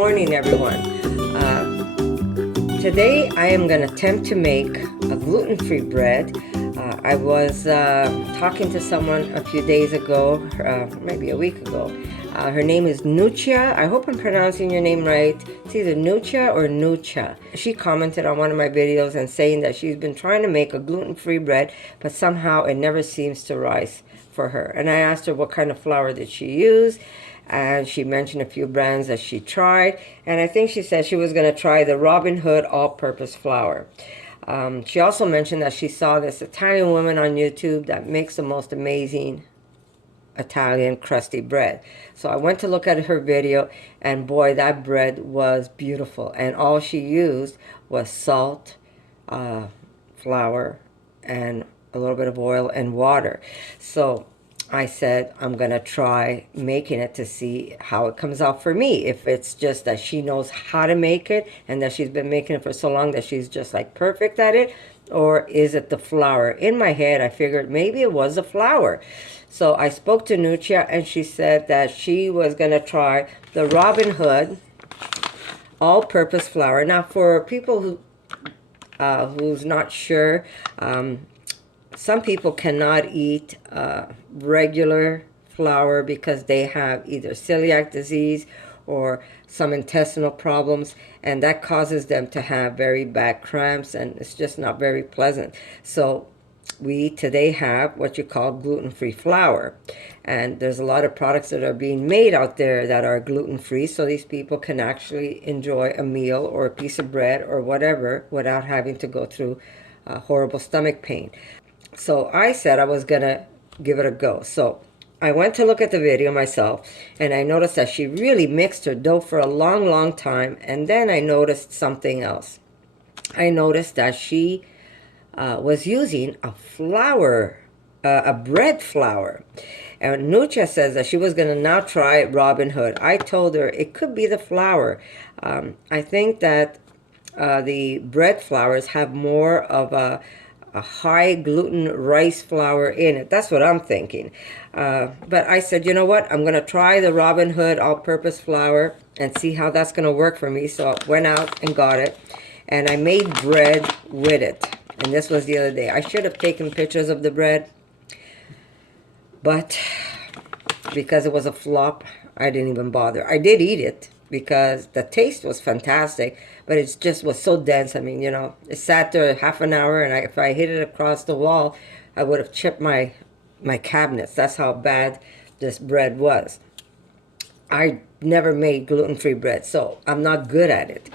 morning, everyone. Today I am going to attempt to make a gluten-free bread. I was talking to someone a few days ago, maybe a week ago. Her name is Nucha. I hope I'm pronouncing your name right. It's either Nucha or Nucha. She commented on one of my videos and saying that she's been trying to make a gluten-free bread, but somehow it never seems to rise for her. And I asked her what kind of flour did she use, and she mentioned a few brands that she tried, and I think she said she was going to try the Robin Hood all-purpose flour. She also mentioned that she saw this Italian woman on YouTube that makes the most amazing Italian crusty bread. So I went to look at her video, and boy, that bread was beautiful, and all she used was salt, flour, and a little bit of oil and water. So I said I'm gonna try making it to see how it comes out for me. If it's just that she knows how to make it and that she's been making it for so long that she's just like perfect at it, or is it the flour? In my head I figured maybe it was the flour. So I spoke to Nucha, and she said that she was gonna try the Robin Hood all-purpose flour. Now for people who's not sure, some people cannot eat regular flour because they have either celiac disease or some intestinal problems, and that causes them to have very bad cramps, and it's just not very pleasant. So we today have what you call gluten-free flour, and there's a lot of products that are being made out there that are gluten-free, so these people can actually enjoy a meal or a piece of bread or whatever without having to go through horrible stomach pain. So I said I was gonna give it a go. So I went to look at the video myself, and I noticed that she really mixed her dough for a long time, and then I noticed something else. I noticed that she was using a flour, a bread flour. And Nucha says that she was going to now try Robin Hood. I told her it could be the flour. I think that the bread flours have more of a high gluten rice flour in it. That's what I'm thinking. But I said, you know what? I'm going to try the Robin Hood all-purpose flour and see how that's going to work for me. So I went out and got it, and I made bread with it. And this was the other day. I should have taken pictures of the bread, but because it was a flop, I didn't even bother. I did eat it because the taste was fantastic, but it just was so dense. I mean, you know, it sat there half an hour, and if I hit it across the wall, I would have chipped my cabinets. That's how bad this bread was. I never made gluten-free bread, so I'm not good at it.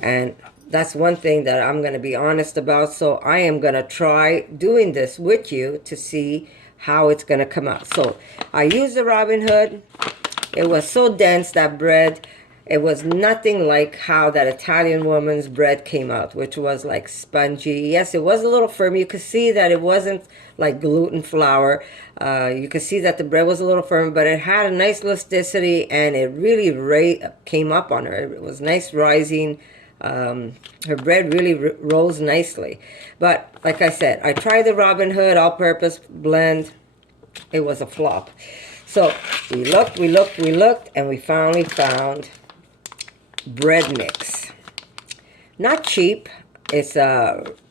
And that's one thing that I'm going to be honest about. So I am going to try doing this with you to see how it's going to come out. So I used the Robin Hood. It was so dense, that bread. It was nothing like how that Italian woman's bread came out, which was like spongy. Yes, it was a little firm. You could see that it wasn't like gluten flour. You could see that the bread was a little firm, but it had a nice elasticity, and it really came up on her. It was nice rising. Her bread really rose nicely. But like I said, I tried the Robin Hood all-purpose blend. It was a flop. So we looked, and we finally found bread mix. Not cheap. It's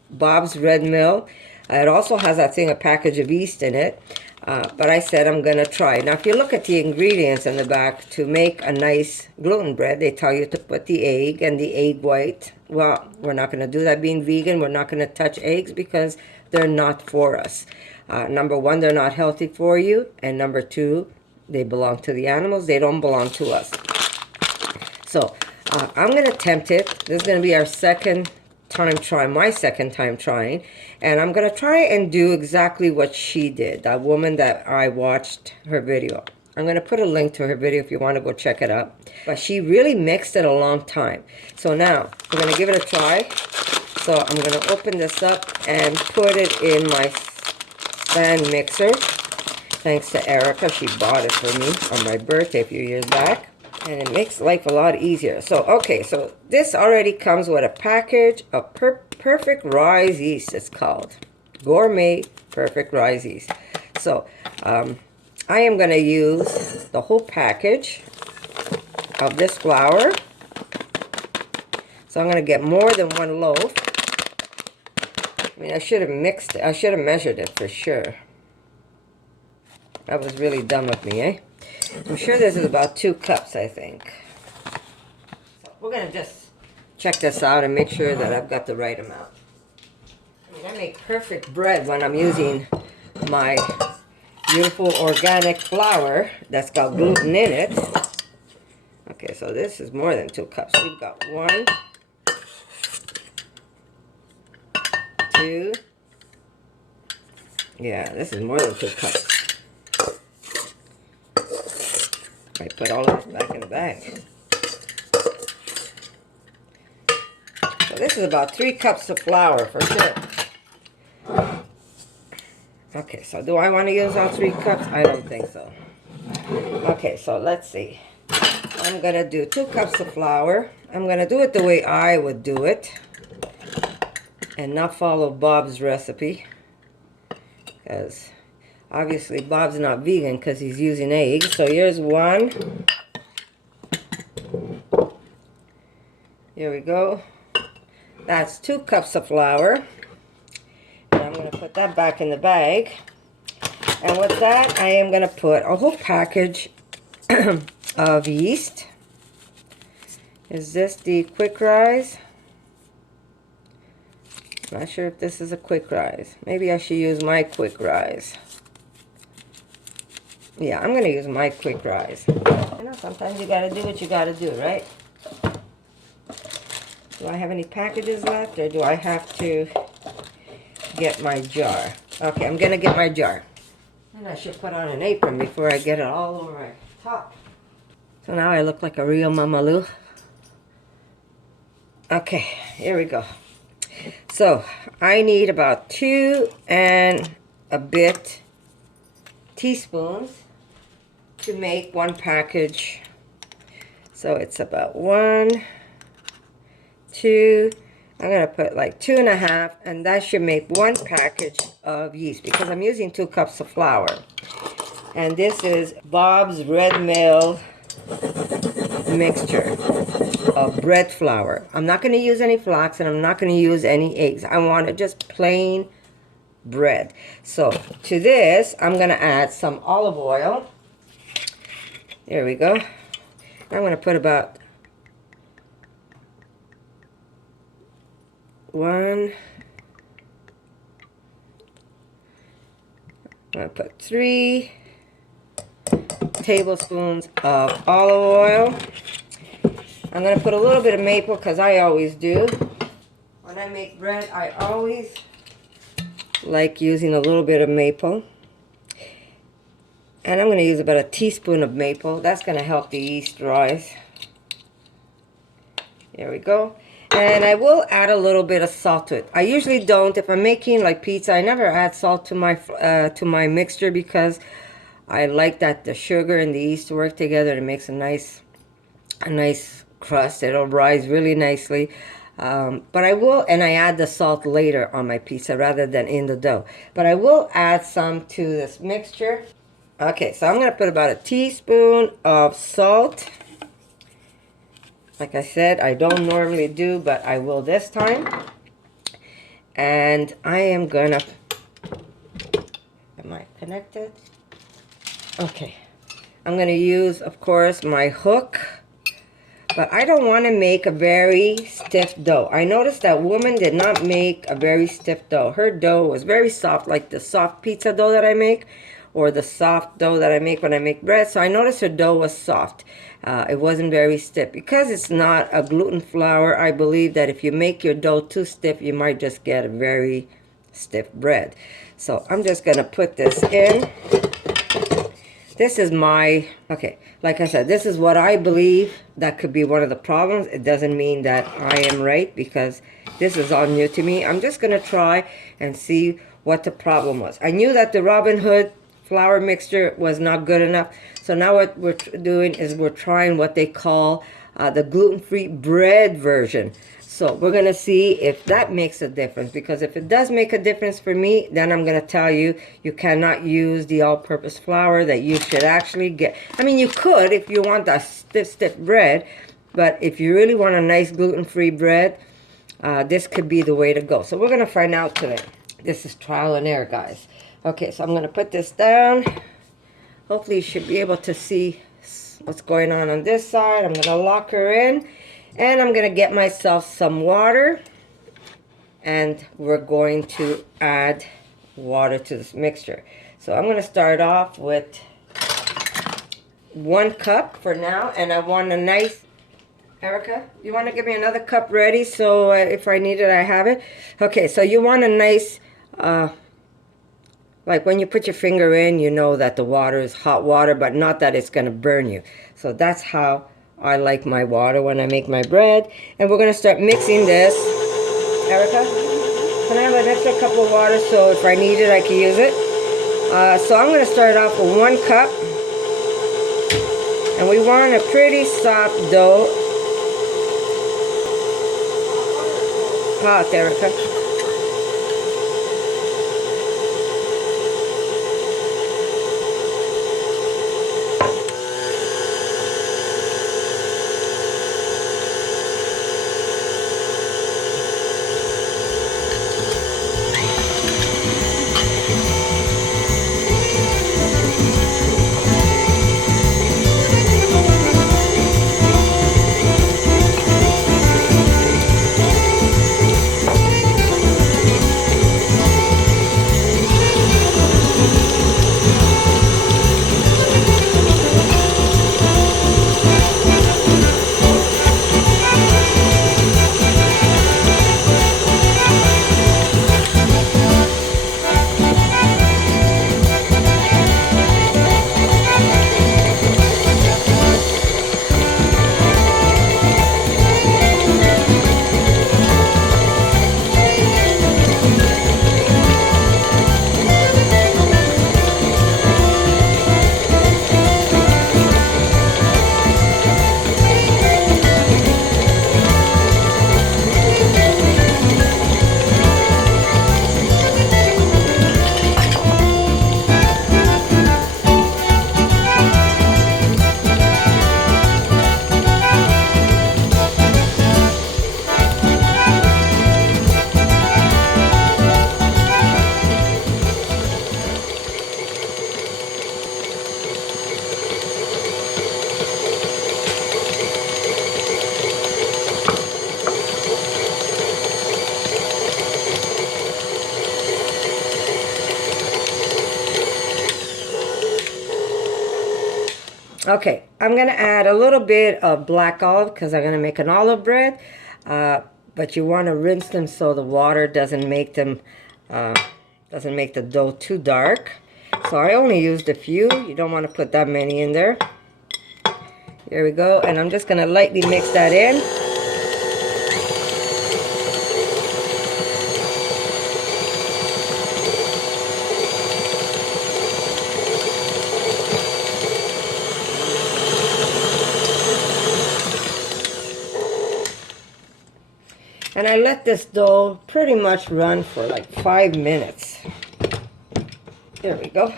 Bob's Red Mill. It also has, I think, a package of yeast in it. But I said I'm going to try. Now, if you look at the ingredients in the back, to make a nice gluten bread, they tell you to put the egg and the egg white. Well, we're not going to do that. Being vegan, we're not going to touch eggs because they're not for us. Number one, they're not healthy for you. And number two, they belong to the animals. They don't belong to us. So I'm going to attempt it. This is going to be our second time trying, my second time trying, and I'm gonna try and do exactly what she did, that woman that I watched her video. I'm gonna put a link to her video if you want to go check it out. But she really mixed it a long time. So now I'm gonna give it a try. So I'm gonna open this up and put it in my stand mixer. Thanks to Erica, she bought it for me on my birthday a few years back. And it makes life a lot easier. So, okay, so this already comes with a package of Perfect Rise Yeast, it's called. Gourmet Perfect Rise Yeast. So, I am going to use the whole package of this flour. So I'm going to get more than one loaf. I mean, I should have mixed it. I should have measured it for sure. That was really dumb of me, eh? I'm sure this is about 2 cups, I think. So we're going to just check this out and make sure that I've got the right amount. I mean, I make perfect bread when I'm using my beautiful organic flour that's got gluten in it. Okay, so this is more than 2 cups. We've got 1, 2. Yeah, this is more than 2 cups. I put all of this back in the bag. So this is about 3 cups of flour for sure. Okay, so do I want to use all 3 cups? I don't think so. Okay, so let's see. I'm going to do 2 cups of flour. I'm going to do it the way I would do it and not follow Bob's recipe, because obviously Bob's not vegan because he's using eggs. So here's 1. Here we go. That's 2 cups of flour. And I'm going to put that back in the bag. And with that, I am going to put a whole package of yeast. Is this the quick rise? Not sure if this is a quick rise. Maybe I should use my quick rise. Yeah, I'm going to use my quick rise. You know, sometimes you got to do what you got to do, right? Do I have any packages left, or do I have to get my jar? Okay, I'm going to get my jar. And I should put on an apron before I get it all over my top. So now I look like a real Mama Lou. Okay, here we go. So I need about 2 and a bit teaspoons to make 1 package. So it's about 1, 2. I'm going to put like 2.5, and that should make 1 package of yeast because I'm using 2 cups of flour. And this is Bob's Red Mill mixture of bread flour. I'm not going to use any flax, and I'm not going to use any eggs. I want it just plain bread. So to this, I'm going to add some olive oil. There we go. I'm going to put about 1. I'm going to put 3 tablespoons of olive oil. I'm going to put a little bit of maple because I always do. When I make bread, I always like using a little bit of maple. And I'm going to use about a teaspoon of maple. That's going to help the yeast rise. There we go. And I will add a little bit of salt to it. I usually don't. If I'm making like pizza, I never add salt to my mixture because I like that the sugar and the yeast work together. It makes a nice crust. It'll rise really nicely. But I will, and I add the salt later on my pizza rather than in the dough. But I will add some to this mixture. Okay, so I'm going to put about a teaspoon of salt. Like I said, I don't normally do, but I will this time. And I am going to... Am I connected? Okay. I'm going to use, of course, my hook. But I don't want to make a very stiff dough. I noticed that woman did not make a very stiff dough. Her dough was very soft, like the soft pizza dough that I make, or the soft dough that I make when I make bread. So I noticed her dough was soft. It wasn't very stiff. Because it's not a gluten flour, I believe that if you make your dough too stiff, you might just get a very stiff bread. So I'm just going to put this in. This is my, okay, like I said, this is what I believe that could be one of the problems. It doesn't mean that I am right because this is all new to me. I'm just going to try and see what the problem was. I knew that the Robin Hood flour mixture was not good enough. So now what we're doing is we're trying what they call the gluten-free bread version. So we're going to see if that makes a difference, because if it does make a difference for me, then I'm going to tell you, you cannot use the all-purpose flour, that you should actually get. I mean, you could if you want that stiff bread, but if you really want a nice gluten-free bread, this could be the way to go. So we're going to find out today. This is trial and error, guys. Okay, so I'm going to put this down. Hopefully you should be able to see what's going on this side. I'm going to lock her in, and I'm going to get myself some water, and we're going to add water to this mixture. So I'm going to start off with 1 cup for now, and I want a nice... Erica, you want to give me another cup ready so if I need it, I have it? Okay, so you want a nice, like when you put your finger in, you know that the water is hot water, but not that it's going to burn you. So that's how I like my water when I make my bread. And we're going to start mixing this. Erica, can I have an extra cup of water so if I need it, I can use it? So I'm going to start off with 1 cup. And we want a pretty soft dough. Hot, Erica. Okay, I'm going to add a little bit of black olive because I'm going to make an olive bread. But you want to rinse them so the water doesn't make them, doesn't make the dough too dark. So I only used a few. You don't want to put that many in there. Here we go. And I'm just going to lightly mix that in. And I let this dough pretty much run for like 5 minutes. There we go.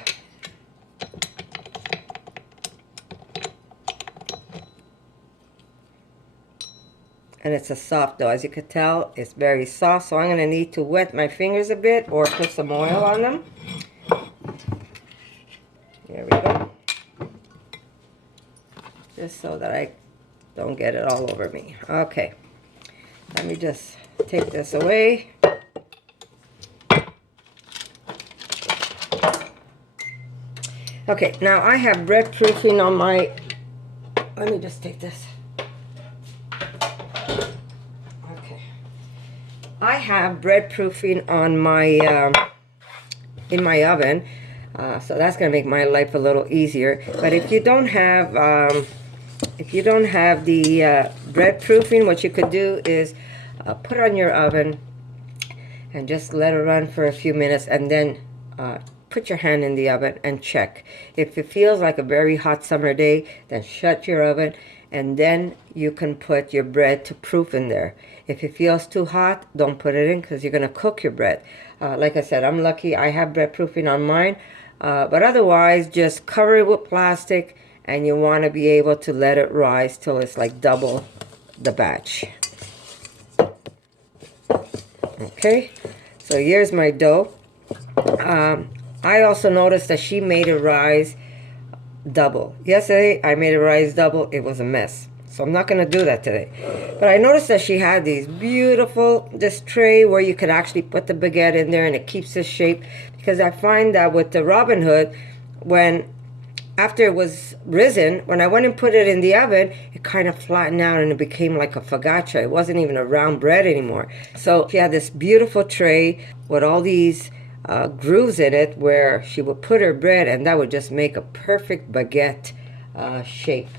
And it's a soft dough. As you can tell, it's very soft. So I'm going to need to wet my fingers a bit or put some oil on them. There we go. Just so that I don't get it all over me. Okay. Let me just take this away. Okay, now I have bread proofing on my... Let me just take this. Okay. I have bread proofing on my... in my oven. So that's going to make my life a little easier. But if you don't have... the bread proofing, what you could do is put it on your oven and just let it run for a few minutes, and then put your hand in the oven and check. If it feels like a very hot summer day, then shut your oven, and then you can put your bread to proof in there. If it feels too hot, don't put it in because you're going to cook your bread. Like I said, I'm lucky I have bread proofing on mine, but otherwise just cover it with plastic and you want to be able to let it rise till it's like double the batch. Okay, so here's my dough. I also noticed that she made it rise double. Yesterday I made it rise double. It was a mess. So I'm not going to do that today. But I noticed that she had these beautiful, this tray where you could actually put the baguette in there and it keeps its shape. Because I find that with the Robin Hood, after it was risen, when I went and put it in the oven, it kind of flattened out and it became like a focaccia. It wasn't even a round bread anymore. So she had this beautiful tray with all these grooves in it where she would put her bread, and that would just make a perfect baguette shape.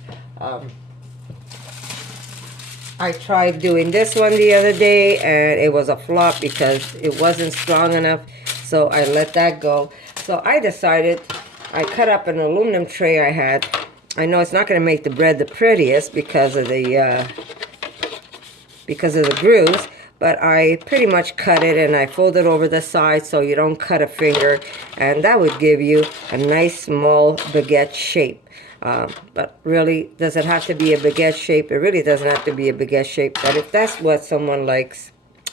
I tried doing this one the other day and it was a flop because it wasn't strong enough, so I let that go. So I decided, I cut up an aluminum tray I had. I know it's not going to make the bread the prettiest because of the grooves, but I pretty much cut it and I fold it over the side so you don't cut a finger, and that would give you a nice small baguette shape. But really, does it have to be a baguette shape? It really doesn't have to be a baguette shape, but if that's what someone likes,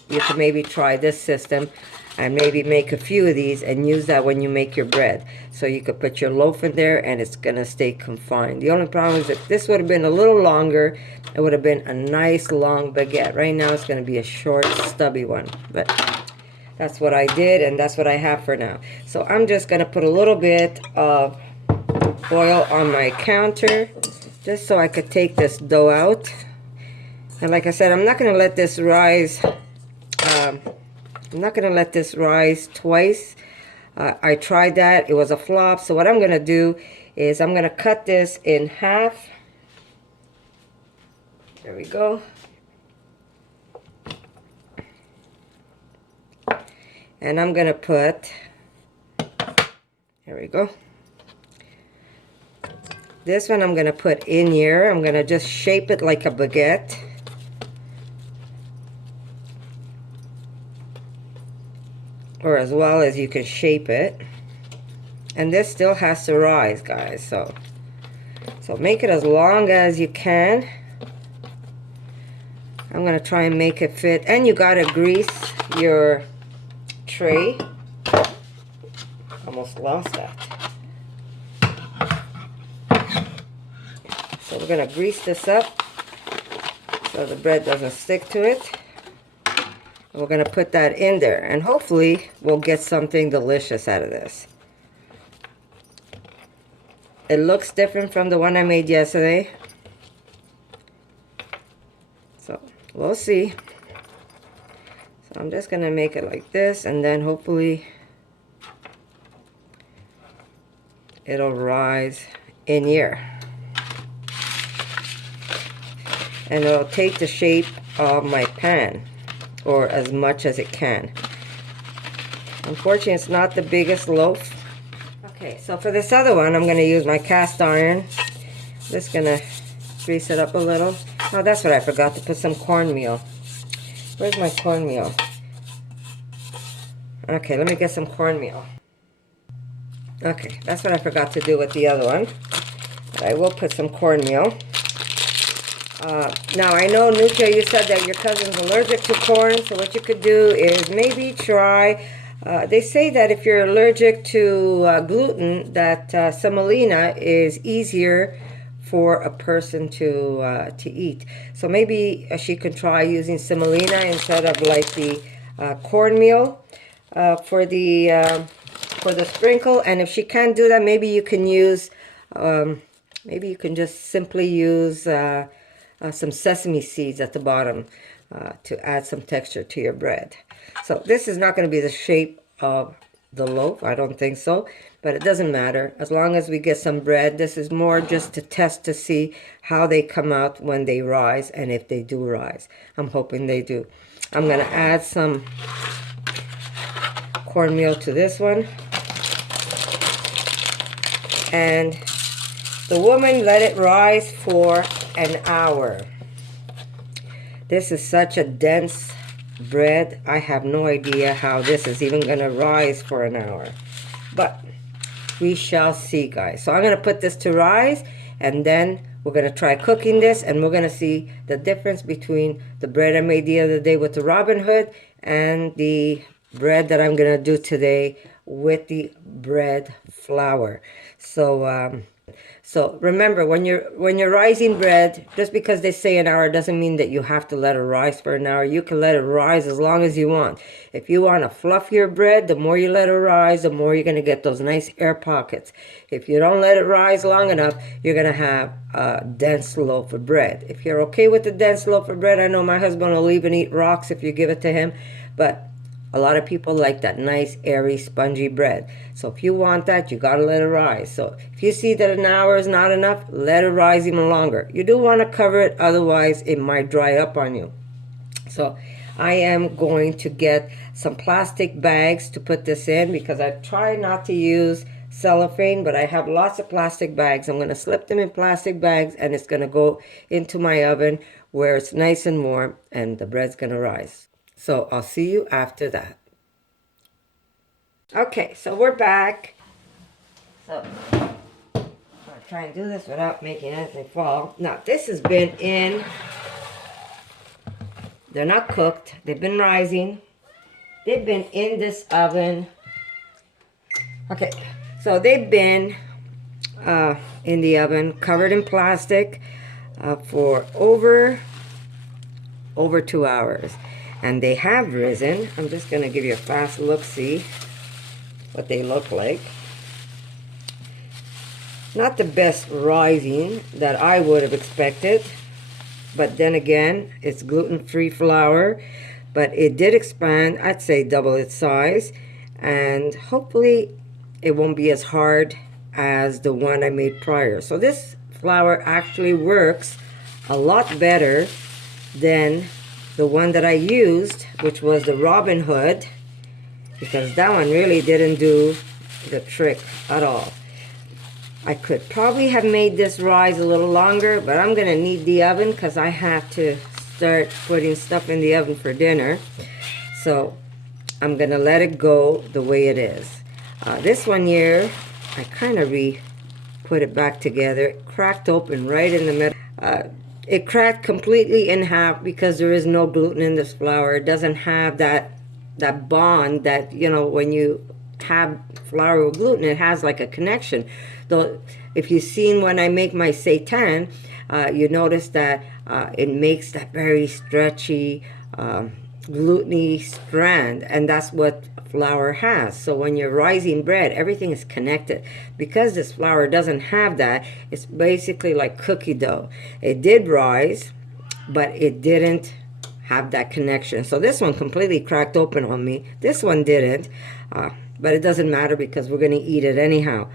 you could maybe try this system and maybe make a few of these and use that when you make your bread. So you could put your loaf in there and it's going to stay confined. The only problem is if this would have been a little longer, it would have been a nice long baguette. Right now it's going to be a short, stubby one. But that's what I did, and that's what I have for now. So I'm just going to put a little bit of oil on my counter just so I could take this dough out. And like I said, I'm not going to let this rise. I'm not going to let this rise twice. I tried that. It was a flop. So what I'm going to do is I'm going to cut this in half. There we go. And I'm going to put, here we go. This one I'm going to put in here. I'm going to just shape it like a baguette. Or as well as you can shape it. And this still has to rise, guys. So make it as long as you can. I'm going to try and make it fit. And you got to grease your tray. Almost lost that. So we're going to grease this up so the bread doesn't stick to it. We're going to put that in there, and hopefully we'll get something delicious out of this. It looks different from the one I made yesterday. So we'll see. So I'm just going to make it like this, and then hopefully it'll rise in here. And it'll take the shape of my pan, or as much as it can. Unfortunately, it's not the biggest loaf. Okay, so for this other one, I'm going to use my cast iron. Just going to grease it up a little. Oh, that's what I forgot, to put some cornmeal. Where's my cornmeal? Okay, let me get some cornmeal. Okay, that's what I forgot to do with the other one. But I will put some cornmeal. Now, I know, Nucha, you said that your cousin's allergic to corn, so what you could do is maybe try, they say that if you're allergic to gluten, that semolina is easier for a person to eat. So maybe she could try using semolina instead of like the cornmeal for the sprinkle. And if she can't do that, maybe you can use, maybe you can just simply use some sesame seeds at the bottom to add some texture to your bread. So this is not going to be the shape of the loaf, I don't think so, but it doesn't matter as long as we get some bread. This is more just to test to see how they come out when they rise, and if they do rise. I'm hoping they do. I'm going to add some cornmeal to this one, and the woman let it rise for an hour. This is such a dense bread. I have no idea how this is even going to rise for an hour, but we shall see, guys. So I'm going to put this to rise, and then we're going to try cooking this, and we're going to see the difference between the bread I made the other day with the Robin Hood and the bread that I'm going to do today with the bread flour. So remember, when you're rising bread, just because they say an hour doesn't mean that you have to let it rise for an hour. You can let it rise as long as you want. If you want a fluffier bread, the more you let it rise, the more you're going to get those nice air pockets. If you don't let it rise long enough, you're going to have a dense loaf of bread. If you're okay with the dense loaf of bread, I know my husband will even eat rocks if you give it to him, but a lot of people like that nice, airy, spongy bread. So if you want that, you got to let it rise. So if you see that an hour is not enough, let it rise even longer. You do want to cover it, otherwise it might dry up on you. So I am going to get some plastic bags to put this in, because I try not to use cellophane, but I have lots of plastic bags. I'm going to slip them in plastic bags, and it's going to go into my oven where it's nice and warm, and the bread's going to rise. So I'll see you after that. Okay, so we're back. So I'll try and do this without making anything fall. Now, this has been in, they're not cooked, they've been rising. They've been in this oven. Okay, so they've been in the oven, covered in plastic, for over 2 hours. And they have risen. I'm just going to give you a fast look-see what they look like. Not the best rising that I would have expected, but then again, it's gluten-free flour, but it did expand, I'd say double its size, and hopefully it won't be as hard as the one I made prior. So this flour actually works a lot better than the one that I used, which was the Robin Hood, because that one really didn't do the trick at all. I could probably have made this rise a little longer, but I'm going to need the oven because I have to start putting stuff in the oven for dinner. So I'm going to let it go the way it is. This one here, I kind of put it back together. It cracked open right in the middle. It cracked completely in half because there is no gluten in this flour. It doesn't have that bond that, you know, when you have flour with gluten, it has like a connection. Though if you've seen when I make my seitan, you notice that it makes that very stretchy, gluteny strand, and that's what flour has. So when you're rising bread, everything is connected. Because this flour doesn't have that, it's basically like cookie dough. It did rise, but it didn't have that connection. So this one completely cracked open on me. This one didn't, but it doesn't matter because we're going to eat it anyhow.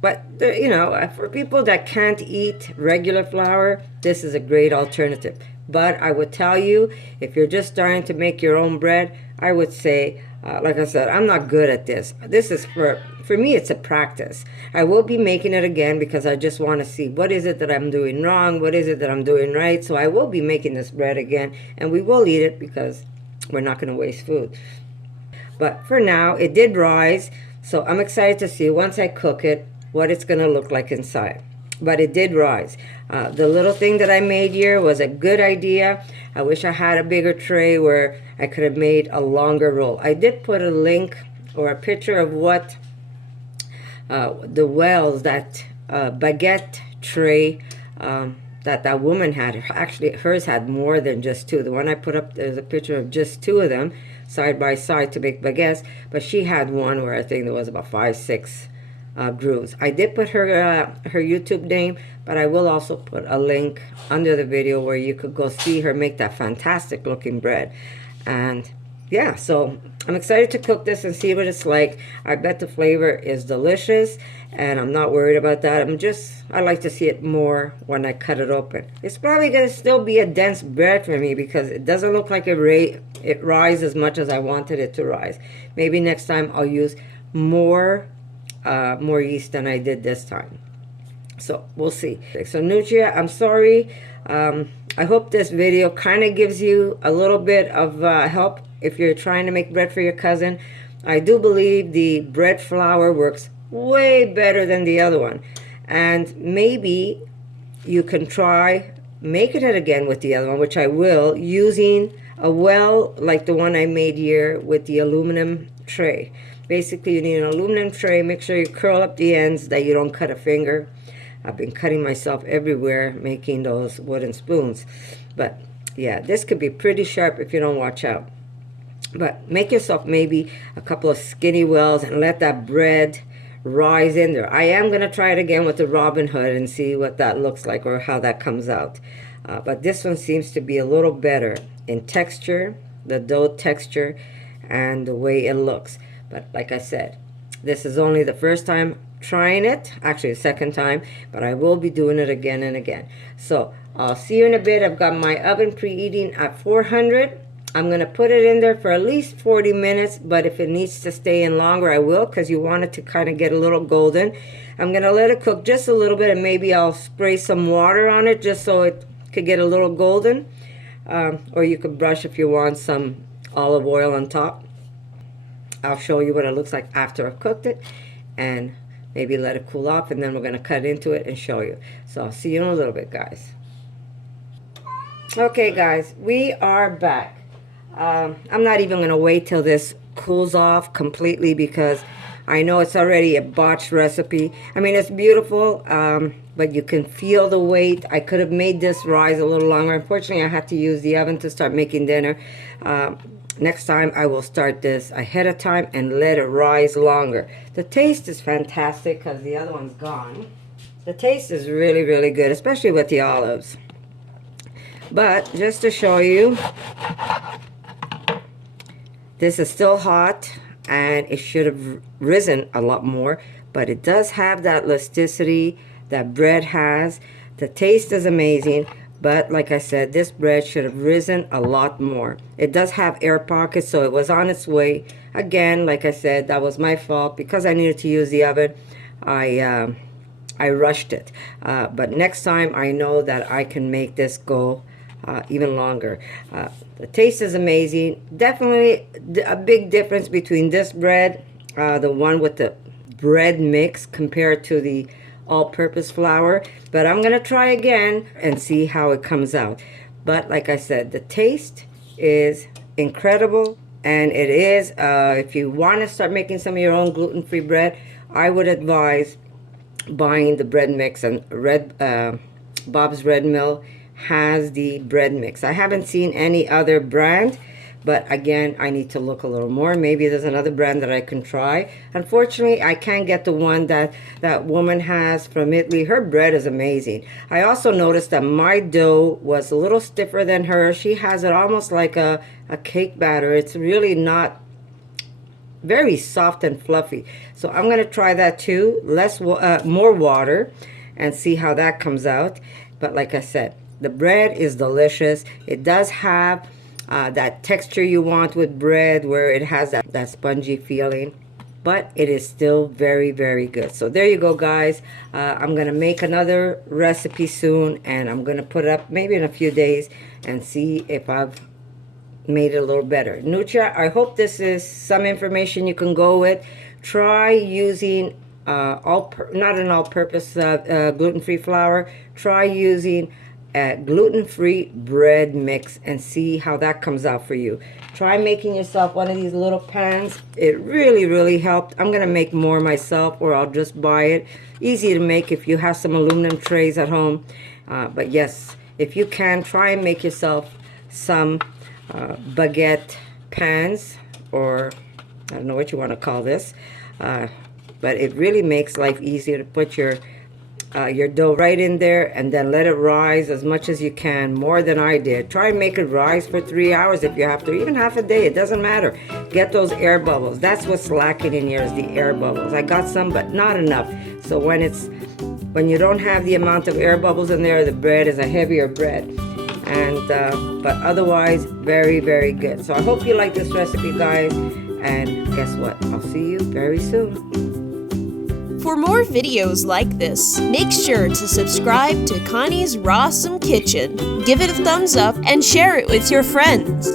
But, you know, for people that can't eat regular flour, this is a great alternative. But I would tell you, if you're just starting to make your own bread, I would say, like I said, I'm not good at this. This is for me, it's a practice. I will be making it again because I just want to see what is it that I'm doing wrong, what is it that I'm doing right. So I will be making this bread again, and we will eat it because we're not going to waste food. But for now, it did rise, so I'm excited to see once I cook it what it's going to look like inside. But it did rise. The little thing that I made here was a good idea. I wish I had a bigger tray where I could have made a longer roll. I did put a link or a picture of what the Wells, that baguette tray that woman had. Actually, hers had more than just two. The one I put up, there's a picture of just two of them side by side to make baguettes, but she had one where I think there was about 5, 6 grooves. I did put her YouTube name, but I will also put a link under the video where you could go see her make that fantastic looking bread. And yeah, so I'm excited to cook this and see what it's like. I bet the flavor is delicious, and I'm not worried about that. I like to see it more when I cut it open. It's probably going to still be a dense bread for me because it doesn't look like it rises as much as I wanted it to rise. Maybe next time I'll use more yeast than I did this time. So we'll see. So Nutria, I'm sorry. I hope this video kind of gives you a little bit of help if you're trying to make bread for your cousin. I do believe the bread flour works way better than the other one. And maybe you can try making it again with the other one, which I will, using a well like the one I made here with the aluminum tray. Basically, you need an aluminum tray. Make sure you curl up the ends that you don't cut a finger. I've been cutting myself everywhere making those wooden spoons. But yeah, this could be pretty sharp if you don't watch out. But make yourself maybe a couple of skinny wells and let that bread rise in there. I am going to try it again with the Robin Hood and see what that looks like or how that comes out. But this one seems to be a little better in texture, the dough texture, and the way it looks. But like I said, this is only the first time trying it, actually the second time, but I will be doing it again and again. So I'll see you in a bit. I've got my oven preheating at 400. I'm going to put it in there for at least 40 minutes, but if it needs to stay in longer, I will, because you want it to kind of get a little golden. I'm going to let it cook just a little bit, and maybe I'll spray some water on it just so it could get a little golden. Or you could brush if you want some olive oil on top. I'll show you what it looks like after I've cooked it, and maybe let it cool off, and then we're going to cut into it and show you. So I'll see you in a little bit, guys. Okay, guys, we are back. I'm not even going to wait till this cools off completely, because I know it's already a botched recipe. I mean, it's beautiful, but you can feel the weight. I could have made this rise a little longer. Unfortunately, I had to use the oven to start making dinner. Next time, I will start this ahead of time and let it rise longer. The taste is fantastic because the other one's gone. The taste is really, really good, especially with the olives. But just to show you, this is still hot, and it should have risen a lot more, but it does have that elasticity that bread has. The taste is amazing, but like I said, this bread should have risen a lot more. It does have air pockets, so it was on its way. Again, like I said, that was my fault. Because I needed to use the oven, I rushed it. But next time, I know that I can make this go even longer. The taste is amazing. Definitely a big difference between this bread, the one with the bread mix, compared to the all-purpose flour. But I'm gonna try again and see how it comes out. But like I said, the taste is incredible, and it is, if you want to start making some of your own gluten-free bread, I would advise buying the bread mix. And Bob's Red Mill has the bread mix. I haven't seen any other brand, but again, I need to look a little more. Maybe there's another brand that I can try. Unfortunately, I can't get the one that that woman has from Italy. Her bread is amazing. I also noticed that my dough was a little stiffer than hers. She has it almost like a cake batter. It's really not very soft and fluffy. So I'm going to try that too. More water, and see how that comes out. But like I said, the bread is delicious. It does have that texture you want with bread, where it has that spongy feeling, but it is still very, very good. So there you go, guys. I'm gonna make another recipe soon, and I'm gonna put it up maybe in a few days and see if I've made it a little better. Nutria, I hope this is some information you can go with. Try using not an all-purpose gluten-free flour. Try using gluten-free bread mix and see how that comes out for you. Try making yourself one of these little pans. It really, really helped. I'm gonna make more myself, or I'll just buy it. Easy to make if you have some aluminum trays at home. But yes, if you can, try and make yourself some baguette pans, or I don't know what you want to call this, but it really makes life easier to put your dough right in there and then let it rise as much as you can, more than I did. Try and make it rise for 3 hours if you have to, even half a day, it doesn't matter. Get those air bubbles. That's what's lacking in here, is the air bubbles. I got some, but not enough. So when you don't have the amount of air bubbles in there, the bread is a heavier bread. And but otherwise, very, very good. So I hope you like this recipe, guys, and guess what? I'll see you very soon. For more videos like this, make sure to subscribe to Connie's RAWsome Kitchen, give it a thumbs up, and share it with your friends.